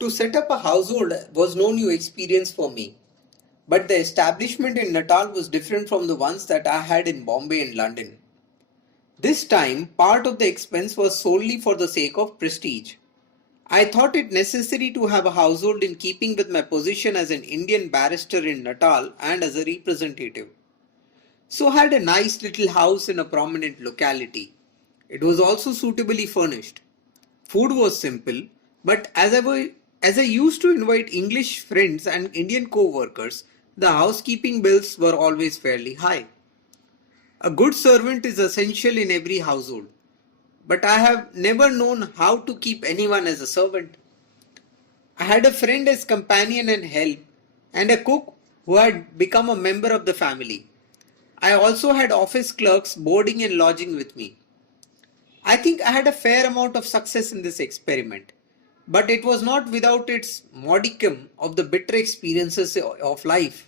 To set up a household was no new experience for me, but the establishment in Natal was different from the ones that I had in Bombay and London. This time, part of the expense was solely for the sake of prestige. I thought it necessary to have a household in keeping with my position as an Indian barrister in Natal and as a representative. So I had a nice little house in a prominent locality. It was also suitably furnished. Food was simple, but as I used to invite English friends and Indian co-workers, the housekeeping bills were always fairly high. A good servant is essential in every household, but I have never known how to keep anyone as a servant. I had a friend as companion and help, and a cook who had become a member of the family. I also had office clerks boarding and lodging with me. I think I had a fair amount of success in this experiment, but it was not without its modicum of the bitter experiences of life.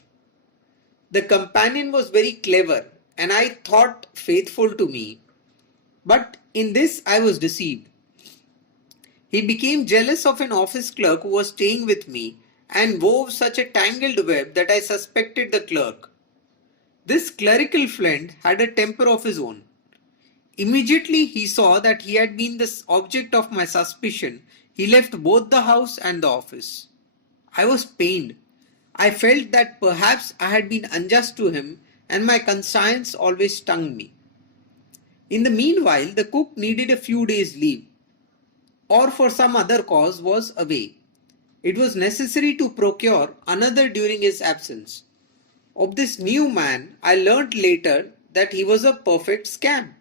The companion was very clever and I thought faithful to me, but in this I was deceived. He became jealous of an office clerk who was staying with me and wove such a tangled web that I suspected the clerk. This clerical friend had a temper of his own. Immediately he saw that he had been the object of my suspicion. He left both the house and the office. I was pained. I felt that perhaps I had been unjust to him and my conscience always stung me. In the meanwhile, the cook needed a few days' leave, or for some other cause was away. It was necessary to procure another during his absence. Of this new man, I learnt later that he was a perfect scamp.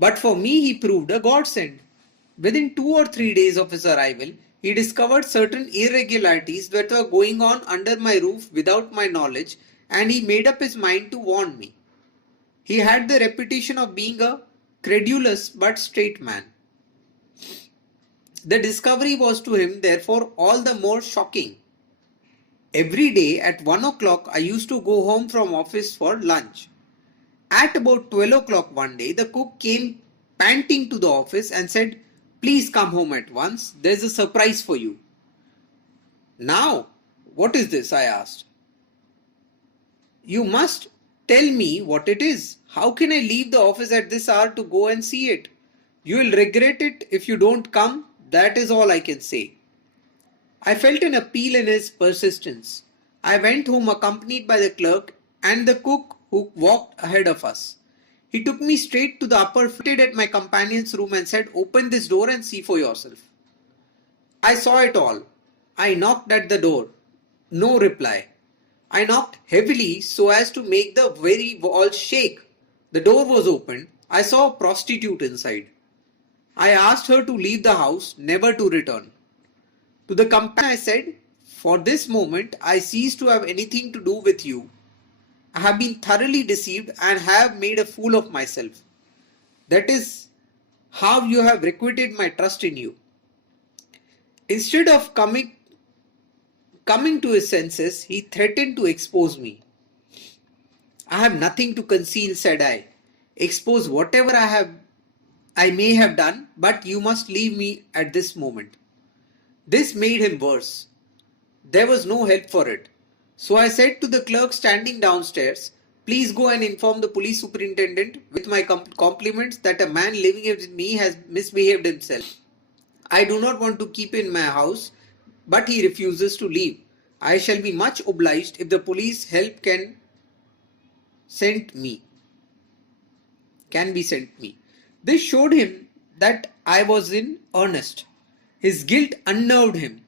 But for me, he proved a godsend. Within 2 or 3 days of his arrival, he discovered certain irregularities that were going on under my roof without my knowledge, and he made up his mind to warn me. He had the reputation of being a credulous but straight man. The discovery was to him therefore all the more shocking. Every day at 1 o'clock I used to go home from office for lunch. At about 12 o'clock one day, the cook came panting to the office and said, "Please come home at once. There's a surprise for you." "Now, what is this?" I asked. "You must tell me what it is. How can I leave the office at this hour to go and see it? You will regret it if you don't come. That is all I can say." I felt an appeal in his persistence. I went home accompanied by the clerk and the cook who walked ahead of us. He took me straight to the upper flat at my companion's room and said, "Open this door and see for yourself." I saw it all. I knocked at the door. No reply. I knocked heavily so as to make the very walls shake. The door was open. I saw a prostitute inside. I asked her to leave the house, never to return. To the companion I said, "For this moment I cease to have anything to do with you. I have been thoroughly deceived and have made a fool of myself. That is how you have requited my trust in you." Instead of coming to his senses, he threatened to expose me. "I have nothing to conceal," said I. "Expose whatever I may have done, but you must leave me at this moment." This made him worse. There was no help for it. So I said to the clerk standing downstairs, "Please go and inform the police superintendent with my compliments that a man living with me has misbehaved himself. I do not want to keep him in my house, but he refuses to leave. I shall be much obliged if the police help can be sent me." This showed him that I was in earnest. His guilt unnerved him.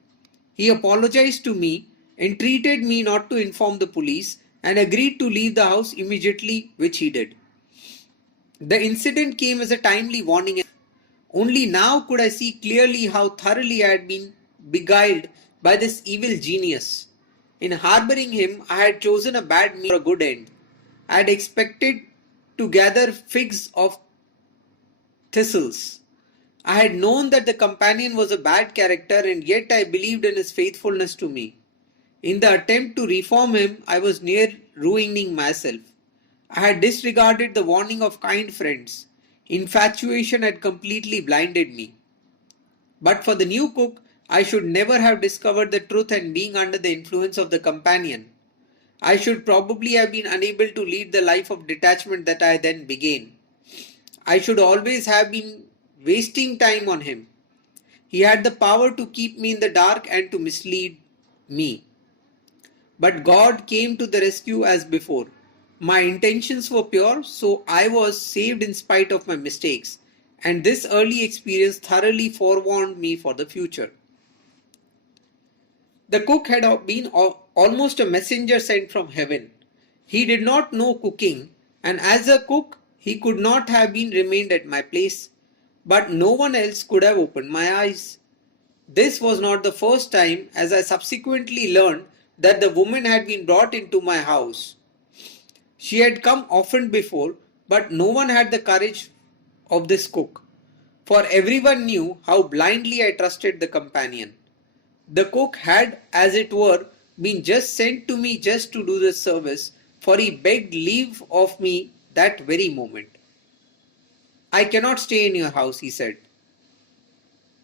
He apologized to me, entreated me not to inform the police, and agreed to leave the house immediately, which he did. The incident came as a timely warning. Only now could I see clearly how thoroughly I had been beguiled by this evil genius. In harboring him, I had chosen a bad means for a good end. I had expected to gather figs of thistles. I had known that the companion was a bad character, and yet I believed in his faithfulness to me. In the attempt to reform him, I was near ruining myself. I had disregarded the warning of kind friends. Infatuation had completely blinded me. But for the new cook, I should never have discovered the truth and being under the influence of the companion. I should probably have been unable to lead the life of detachment that I then began. I should always have been wasting time on him. He had the power to keep me in the dark and to mislead me. But God came to the rescue as before. My intentions were pure, so I was saved in spite of my mistakes, and this early experience thoroughly forewarned me for the future. The cook had been almost a messenger sent from heaven. He did not know cooking, and as a cook, he could not have been remained at my place. But no one else could have opened my eyes. This was not the first time, as I subsequently learned, that the woman had been brought into my house. She had come often before, but no one had the courage of this cook, for everyone knew how blindly I trusted the companion. The cook had, as it were, been just sent to me just to do the service, for he begged leave of me that very moment. I cannot stay in your house, he said.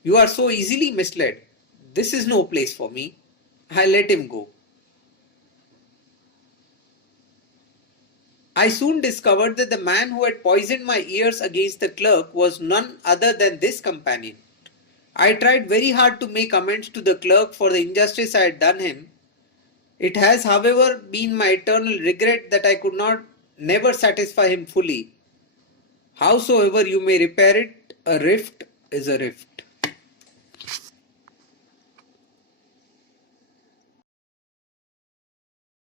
You are so easily misled. This is no place for me. I let him go. I soon discovered that the man who had poisoned my ears against the clerk was none other than this companion. I tried very hard to make amends to the clerk for the injustice I had done him. It has, however, been my eternal regret that I could not never satisfy him fully. Howsoever you may repair it, a rift is a rift.